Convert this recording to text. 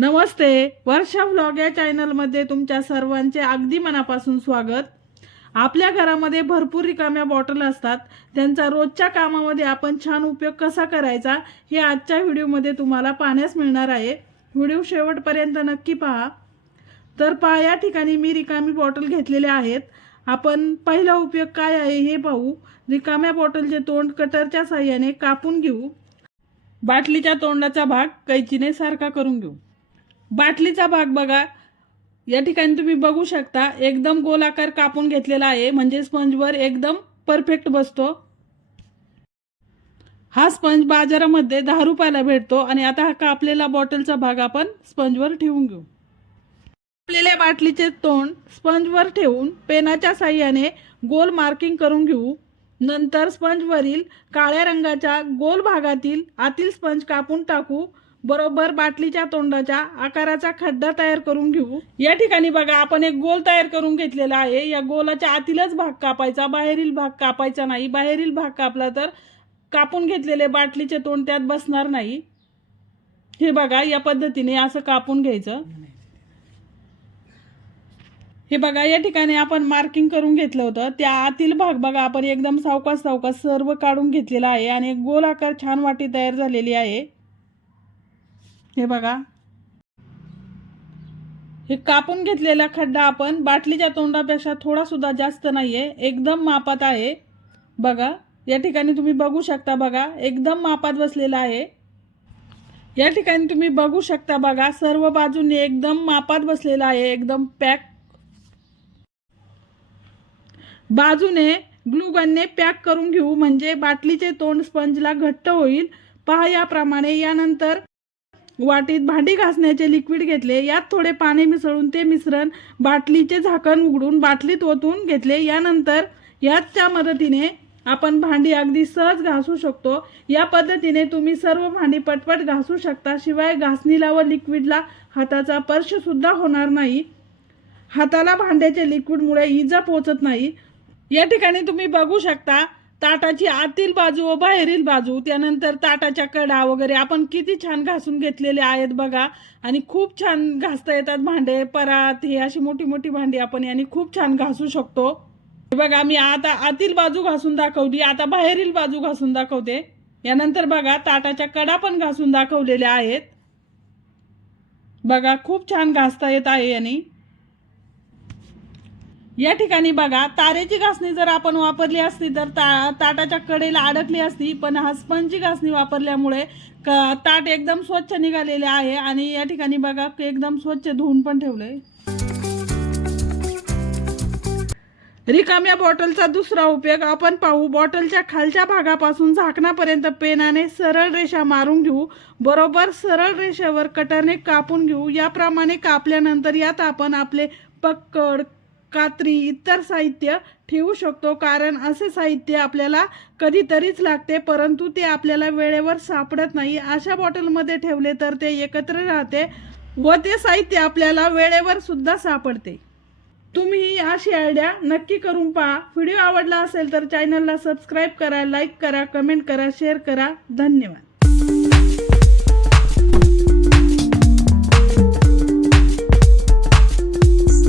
नमस्ते. वर्षा vlog या चॅनलमध्ये तुमच्या सर्वांचे अगदी मनापासून स्वागत. आपल्या घरामध्ये भरपूर रिकाम्या बॉटल असतात. त्यांचा रोजच्या कामामध्ये आपण छान उपयोग कसा करायचा हे आजच्या व्हिडिओमध्ये तुम्हाला पाहण्यास मिळणार आहे. व्हिडिओ शेवटपर्यंत नक्की पहा. तर पहा या ठिकाणी मी रिकामी बॉटल घेतलेल्या आहेत. आपण पहिला उपयोग काय आहे हे पाहू. रिकाम्या बॉटलचे तोंड कटरच्या साह्याने कापून घेऊ. बाटलीच्या तोंडाचा भाग कैचीने सारखा करून घेऊ. बाटलीचा भाग बघा. या ठिकाणी तुम्ही बघू शकता एकदम गोलाकार कापून घेतलेला आहे. म्हणजे स्पंजवर एकदम परफेक्ट बसतो. हा स्पंज बाजारामध्ये दहा रुपयाला भेटतो आणि आता हा कापलेला बॉटलचा भाग आपण स्पंजवर ठेवून घेऊ. कापलेल्या बाटलीचे तोंड स्पंजवर ठेवून पेनाच्या साह्याने गोल मार्किंग करून घेऊ. नंतर स्पंजवरील काळ्या रंगाच्या गोल भागातील आतील स्पंज कापून टाकू. बरोबर बाटलीच्या तोंडाच्या आकाराचा खड्डा तयार करून घेऊ. या ठिकाणी बघा आपण एक गोल तयार करून घेतलेला आहे. या गोलाच्या आतीलच भाग कापायचा बाहेरील भाग कापायचा नाही. बाहेरील भाग कापला तर कापून घेतलेले बाटलीचे तोंड त्यात बसणार नाही. हे बघा या पद्धतीने असं कापून घ्यायचं. हे बघा या ठिकाणी आपण मार्किंग करून घेतलं होतं. त्या आतील भाग बघा आपण एकदम सावकाश सावकाश सर्व काढून घेतलेला आहे आणि गोल आकार छान वाटी तयार झालेली आहे. हे बघा. हे कापून घेतलेला खड्डा आपण बाटलीच्या तोंडापेक्षा थोडासुद्धा जास्त नाही आहे एकदम मापात आहे. बघा या ठिकाणी तुम्ही बघू शकता बघा एकदम मापात बसलेला आहे. या ठिकाणी तुम्ही बघू शकता बघा सर्व बाजूने एकदम मापात बसलेला आहे एकदम पॅक. बाजूने ग्लूगनने पॅक करून घेऊ म्हणजे बाटलीचे तोंड स्पंजला घट्ट होईल. पहा याप्रमाणे यानंतर वाटीत भांडी घासण्याचे लिक्विड घेतले. यात थोडे पाणी मिसळून ते मिश्रण बाटलीचे झाकण उघडून बाटलीत ओतून घेतले. यानंतर याच्या मदतीने आपण भांडी अगदी सहज घासू शकतो. या पद्धतीने तुम्ही सर्व भांडी पटपट घासू शकता. शिवाय घासणीला व लिक्विडला हाताचा स्पर्शसुद्धा होणार नाही. हाताला भांड्याच्या लिक्विडमुळे इजा पोचत नाही. या ठिकाणी तुम्ही बघू शकता ताटाची आतील बाजू व बाहेरील बाजू त्यानंतर ताटाच्या कडा वगैरे आपण किती छान घासून घेतलेले आहेत बघा. आणि खूप छान घासता येतात भांडे परात हे अशी मोठी मोठी भांडी आपण यांनी खूप छान घासू शकतो. हे बघा मी आता आतील बाजू घासून दाखवली आता बाहेरील बाजू घासून दाखवते. यानंतर बघा ताटाच्या कडा पण घासून दाखवलेल्या आहेत. बघा खूप छान घासता येत आहे यांनी. या ठिकाणी बघा तारेची घासणी जर आपण वापरली असती तर ता ताटाच्या कडेला अडकली असती पण हा घासणी वापरल्यामुळे क ताट एकदम स्वच्छ निघालेले आहे आणि या ठिकाणी बघा एकदम स्वच्छ धुवून पण ठेवलंय. रिकाम्या बॉटलचा दुसरा उपयोग आपण पाहू बॉटलच्या खालच्या भागापासून झाकणापर्यंत पेनाने सरळ रेषा मारून घेऊ बरोबर सरळ रेषेवर कटरने कापून घेऊ याप्रमाणे कापल्यानंतर यात आपण आपले पक्कड कात्री इतर साहित्य ठेवू शकतो कारण असे साहित्य आपल्याला कधीतरीच लागते परंतु ते आपल्याला वेळेवर सापडत नाही. अशा बॉटलमध्ये ठेवले तर ते एकत्र राहते व ते साहित्य आपल्याला वेळेवर सुद्धा सापडते. तुम्ही ही अशी आयडिया नक्की करून पहा. व्हिडिओ आवडला असेल तर चॅनलला सबस्क्राईब करा लाईक करा कमेंट करा शेअर करा. धन्यवाद.